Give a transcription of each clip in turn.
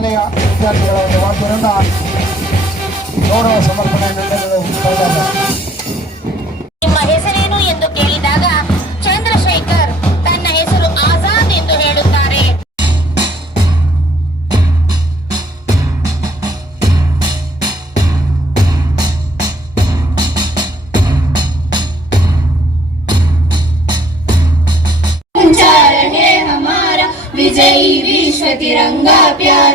ಶಾಲೆಯ ವಿದ್ಯಾರ್ಥಿಗಳ ಒಂದು ವಾದ್ಯರನ್ನ ಗೌರವ ಸಮರ್ಪಣೆ ನಡೆಯಲು ಕೈಗೊಂಡರು. ನಿಮ್ಮ ಹೆಸರೇನು ಎಂದು ಕೇಳಿದಾಗ ಚಂದ್ರಶೇಖರ್ ತನ್ನ ಹೆಸರು ಆಜಾದ್ ಎಂದು ಹೇಳುತ್ತಾರೆ उच्चारण है हमारा विजयी विश्व तिरंगा प्यार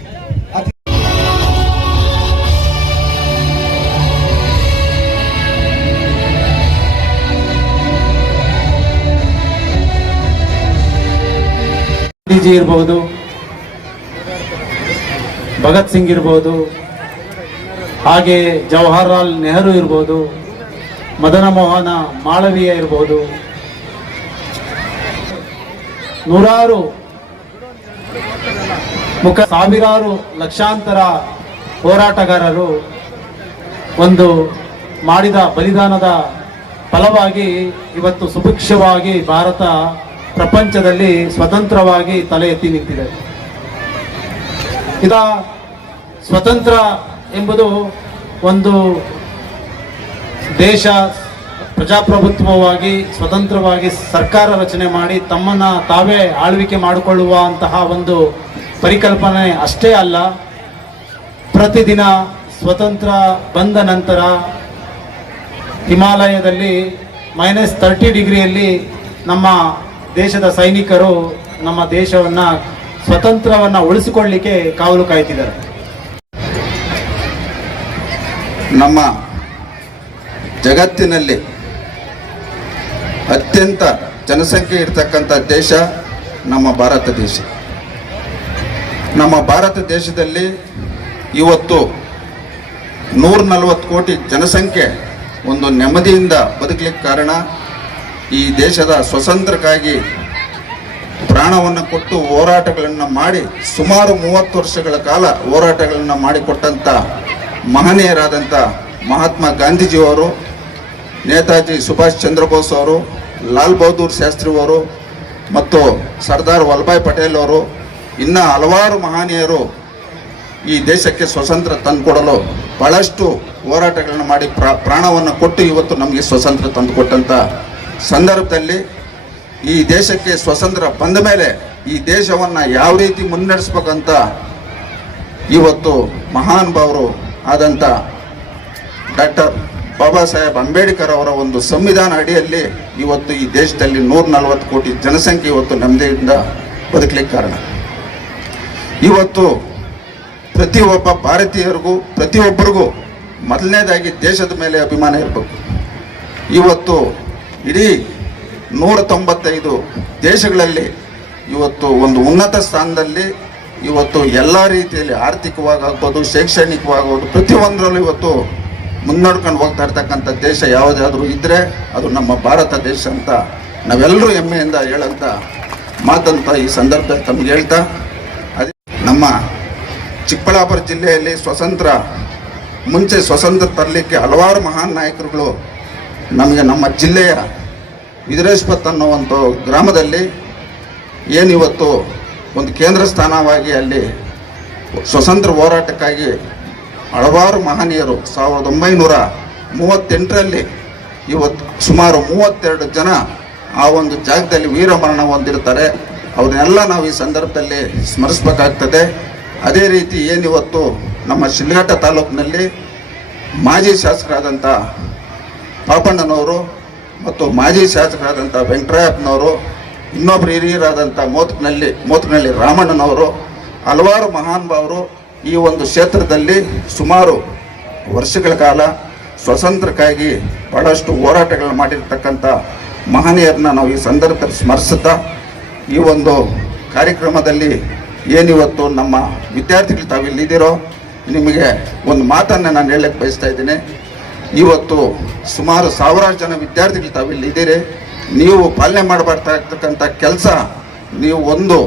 ಗಾಂಧೀಜಿ ಇರ್ಬೋದು, ಭಗತ್ ಸಿಂಗ್ ಇರ್ಬೋದು, ಹಾಗೆ ಜವಾಹರಲಾಲ್ ನೆಹರು ಇರ್ಬೋದು, ಮದನ ಮೋಹನ ಮಾಳವೀಯ ಇರ್ಬೋದು. ನೂರಾರು ಮುಖ ಸಾವಿರಾರು ಲಕ್ಷಾಂತರ ಹೋರಾಟಗಾರರು ಒಂದು ಮಾಡಿದ ಬಲಿದಾನದ ಫಲವಾಗಿ ಇವತ್ತು ಸುಭಿಕ್ಷವಾಗಿ ಭಾರತ ಪ್ರಪಂಚದಲ್ಲಿ ಸ್ವತಂತ್ರವಾಗಿ ತಲೆ ಎತ್ತಿ ನಿಂತಿದೆ. ಇದ ಸ್ವತಂತ್ರ ಎಂಬುದು ಒಂದು ದೇಶ ಪ್ರಜಾಪ್ರಭುತ್ವವಾಗಿ ಸ್ವತಂತ್ರವಾಗಿ ಸರ್ಕಾರ ರಚನೆ ಮಾಡಿ ತಮ್ಮನ್ನ ತಾವೇ ಆಳ್ವಿಕೆ ಮಾಡಿಕೊಳ್ಳುವಂತಹ ಒಂದು ಪರಿಕಲ್ಪನೆ ಅಷ್ಟೇ ಅಲ್ಲ, ಪ್ರತಿದಿನ ಸ್ವತಂತ್ರ ಬಂದ ನಂತರ ಹಿಮಾಲಯದಲ್ಲಿ ಮೈನಸ್ ತರ್ಟಿ ಡಿಗ್ರಿಯಲ್ಲಿ ನಮ್ಮ ದೇಶದ ಸೈನಿಕರು ನಮ್ಮ ದೇಶವನ್ನು ಸ್ವತಂತ್ರವನ್ನು ಉಳಿಸಿಕೊಳ್ಳಿಕ್ಕೆ ಕಾವಲು ಕಾಯ್ತಿದ್ದಾರೆ. ನಮ್ಮ ಜಗತ್ತಿನಲ್ಲಿ ಅತ್ಯಂತ ಜನಸಂಖ್ಯೆ ಇರ್ತಕ್ಕಂಥ ದೇಶ ನಮ್ಮ ಭಾರತ ದೇಶ. ನಮ್ಮ ಭಾರತ ದೇಶದಲ್ಲಿ ಇವತ್ತು ನೂರ ನಲವತ್ತು ಕೋಟಿ ಜನಸಂಖ್ಯೆ ಒಂದು ನೆಮ್ಮದಿಯಿಂದ ಬದುಕಲಿಕ್ಕೆ ಕಾರಣ ಈ ದೇಶದ ಸ್ವತಂತ್ರಕ್ಕಾಗಿ ಪ್ರಾಣವನ್ನು ಕೊಟ್ಟು ಹೋರಾಟಗಳನ್ನು ಮಾಡಿ ಸುಮಾರು ಮೂವತ್ತು ವರ್ಷಗಳ ಕಾಲ ಹೋರಾಟಗಳನ್ನು ಮಾಡಿಕೊಟ್ಟಂಥ ಮಹನೀಯರಾದಂಥ ಮಹಾತ್ಮ ಗಾಂಧೀಜಿಯವರು, ನೇತಾಜಿ ಸುಭಾಷ್ ಚಂದ್ರ ಬೋಸ್ ಅವರು, ಲಾಲ್ ಬಹದ್ದೂರ್ ಶಾಸ್ತ್ರಿ ಅವರು ಮತ್ತು ಸರ್ದಾರ್ ವಲ್ಲಭಾಯ್ ಪಟೇಲ್ ಅವರು, ಇನ್ನೂ ಹಲವಾರು ಮಹನೀಯರು ಈ ದೇಶಕ್ಕೆ ಸ್ವತಂತ್ರ ತಂದುಕೊಡಲು ಬಹಳಷ್ಟು ಹೋರಾಟಗಳನ್ನು ಮಾಡಿ ಪ್ರಾ, ಪ್ರಾಣವನ್ನು ಕೊಟ್ಟು ಇವತ್ತು ನಮಗೆ ಸ್ವತಂತ್ರ ತಂದುಕೊಟ್ಟಂಥ ಸಂದರ್ಭದಲ್ಲಿ ಈ ದೇಶಕ್ಕೆ ಸ್ವತಂತ್ರ ಬಂದ ಮೇಲೆ ಈ ದೇಶವನ್ನು ಯಾವ ರೀತಿ ಮುನ್ನಡೆಸ್ಬೇಕಂತ ಇವತ್ತು ಮಹಾನುಭಾವರು ಆದಂಥ ಡಾಕ್ಟರ್ ಬಾಬಾ ಸಾಹೇಬ್ ಅಂಬೇಡ್ಕರ್ ಅವರ ಒಂದು ಸಂವಿಧಾನ ಅಡಿಯಲ್ಲಿ ಇವತ್ತು ಈ ದೇಶದಲ್ಲಿ ನೂರ ನಲವತ್ತು ಕೋಟಿ ಜನಸಂಖ್ಯೆ ಇವತ್ತು ನೆಮ್ಮದಿಯಿಂದ ಬದುಕಲಿಕ್ಕೆ ಕಾರಣ. ಇವತ್ತು ಪ್ರತಿಯೊಬ್ಬ ಭಾರತೀಯರಿಗೂ, ಪ್ರತಿಯೊಬ್ಬರಿಗೂ ಮೊದಲನೇದಾಗಿ ದೇಶದ ಮೇಲೆ ಅಭಿಮಾನ ಇರಬೇಕು. ಇವತ್ತು ಇಡೀ ನೂರ ತೊಂಬತ್ತೈದು ದೇಶಗಳಲ್ಲಿ ಇವತ್ತು ಒಂದು ಉನ್ನತ ಸ್ಥಾನದಲ್ಲಿ ಇವತ್ತು ಎಲ್ಲ ರೀತಿಯಲ್ಲಿ ಆರ್ಥಿಕವಾಗಿ ಆಗ್ಬೋದು, ಶೈಕ್ಷಣಿಕವಾಗ್ಬೋದು, ಪ್ರತಿಯೊಂದರಲ್ಲೂ ಇವತ್ತು ಮುನ್ನಡ್ಕೊಂಡು ಹೋಗ್ತಾ ಇರ್ತಕ್ಕಂಥ ದೇಶ ಯಾವುದಾದ್ರೂ ಇದ್ದರೆ ಅದು ನಮ್ಮ ಭಾರತ ದೇಶ ಅಂತ ನಾವೆಲ್ಲರೂ ಹೆಮ್ಮೆಯಿಂದ ಹೇಳಂತ ಮಾತಂತ ಈ ಸಂದರ್ಭ ತಮ್ಗೆ ಹೇಳ್ತಾ, ಅದೇ ನಮ್ಮ ಚಿಕ್ಕಬಳ್ಳಾಪುರ ಜಿಲ್ಲೆಯಲ್ಲಿ ಸ್ವತಂತ್ರ, ಮುಂಚೆ ಸ್ವತಂತ್ರ ತರಲಿಕ್ಕೆ ಹಲವಾರು ಮಹಾನ್ ನಾಯಕರುಗಳು ನಮಗೆ ನಮ್ಮ ಜಿಲ್ಲೆಯ ವಿದುರೇಶ್ಪತ್ ಅನ್ನೋ ಒಂದು ಗ್ರಾಮದಲ್ಲಿ ಏನಿವತ್ತು ಒಂದು ಕೇಂದ್ರ ಸ್ಥಾನವಾಗಿ ಅಲ್ಲಿ ಸ್ವತಂತ್ರ ಹೋರಾಟಕ್ಕಾಗಿ ಹಲವಾರು ಮಹನೀಯರು, ಸಾವಿರದ ಒಂಬೈನೂರ ಮೂವತ್ತೆಂಟರಲ್ಲಿ ಇವತ್ತು ಸುಮಾರು ಮೂವತ್ತೆರಡು ಜನ ಆ ಒಂದು ಜಾಗದಲ್ಲಿ ವೀರಮರಣ ಹೊಂದಿರ್ತಾರೆ. ಅವ್ರನ್ನೆಲ್ಲ ನಾವು ಈ ಸಂದರ್ಭದಲ್ಲಿ ಸ್ಮರಿಸ್ಬೇಕಾಗ್ತದೆ. ಅದೇ ರೀತಿ ಏನಿವತ್ತು ನಮ್ಮ ಶಿಲ್ಘಟ್ಟ ತಾಲೂಕಿನಲ್ಲಿ ಮಾಜಿ ಶಾಸಕರಾದಂಥ ಪಾಪಣ್ಣನವರು ಮತ್ತು ಮಾಜಿ ಶಾಸಕರಾದಂಥ ವೆಂಕಟರಾಯಪ್ಪನವರು ಇನ್ನೊಬ್ಬರು ಹಿರಿಯರಾದಂಥ ಮೋತ್ಕನಲ್ಲಿ ಮೋತ್ಕನಲ್ಲಿ ರಾಮಣ್ಣನವರು, ಹಲವಾರು ಮಹಾನುಭಾವರು ಈ ಒಂದು ಕ್ಷೇತ್ರದಲ್ಲಿ ಸುಮಾರು ವರ್ಷಗಳ ಕಾಲ ಸ್ವತಂತ್ರಕ್ಕಾಗಿ ಬಹಳಷ್ಟು ಹೋರಾಟಗಳನ್ನು ಮಾಡಿರ್ತಕ್ಕಂಥ ಮಹನೀಯರನ್ನ ನಾವು ಈ ಸಂದರ್ಭದಲ್ಲಿ ಸ್ಮರಿಸುತ್ತಾ, ಈ ಒಂದು ಕಾರ್ಯಕ್ರಮದಲ್ಲಿ ಏನಿವತ್ತು ನಮ್ಮ ವಿದ್ಯಾರ್ಥಿಗಳು ತಾವಿಲ್ಲಿದ್ದೀರೋ ನಿಮಗೆ ಒಂದು ಮಾತನ್ನು ನಾನು ಹೇಳಕ್ಕೆ ಬಯಸ್ತಾ ಇದ್ದೀನಿ. ಇವತ್ತು ಸುಮಾರು ಸಾವಿರಾರು ಜನ ವಿದ್ಯಾರ್ಥಿಗಳು ತಾವಿಲ್ಲಿ ಇದ್ದೀರಿ. ನೀವು ಪಾಲನೆ ಮಾಡಬಾರ್ದಾಗ್ತಕ್ಕಂಥ ಕೆಲಸ ನೀವು ಒಂದು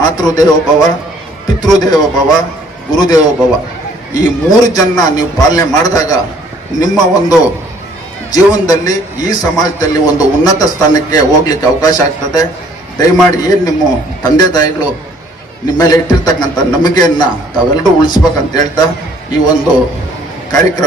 ಮಾತೃದೇವೋಭವ ಪಿತೃದೇವೋಭವ ಗುರುದೇವೋಭವ ಈ ಮೂರು ಜನ ನೀವು ಪಾಲನೆ ಮಾಡಿದಾಗ ನಿಮ್ಮ ಒಂದು ಜೀವನದಲ್ಲಿ, ಈ ಸಮಾಜದಲ್ಲಿ ಒಂದು ಉನ್ನತ ಸ್ಥಾನಕ್ಕೆ ಹೋಗ್ಲಿಕ್ಕೆ ಅವಕಾಶ ಆಗ್ತದೆ. ದಯಮಾಡಿ ಏನು ನಿಮ್ಮ ತಂದೆ ತಾಯಿಗಳು ನಿಮ್ಮ ಮೇಲೆ ಇಟ್ಟಿರ್ತಕ್ಕಂಥ ನಂಬಿಕೆಯನ್ನು ತಾವೆಲ್ಲರೂ ಉಳಿಸ್ಬೇಕಂತ ಹೇಳ್ತಾ ಈ ಒಂದು ಕಾರ್ಯಕ್ರಮ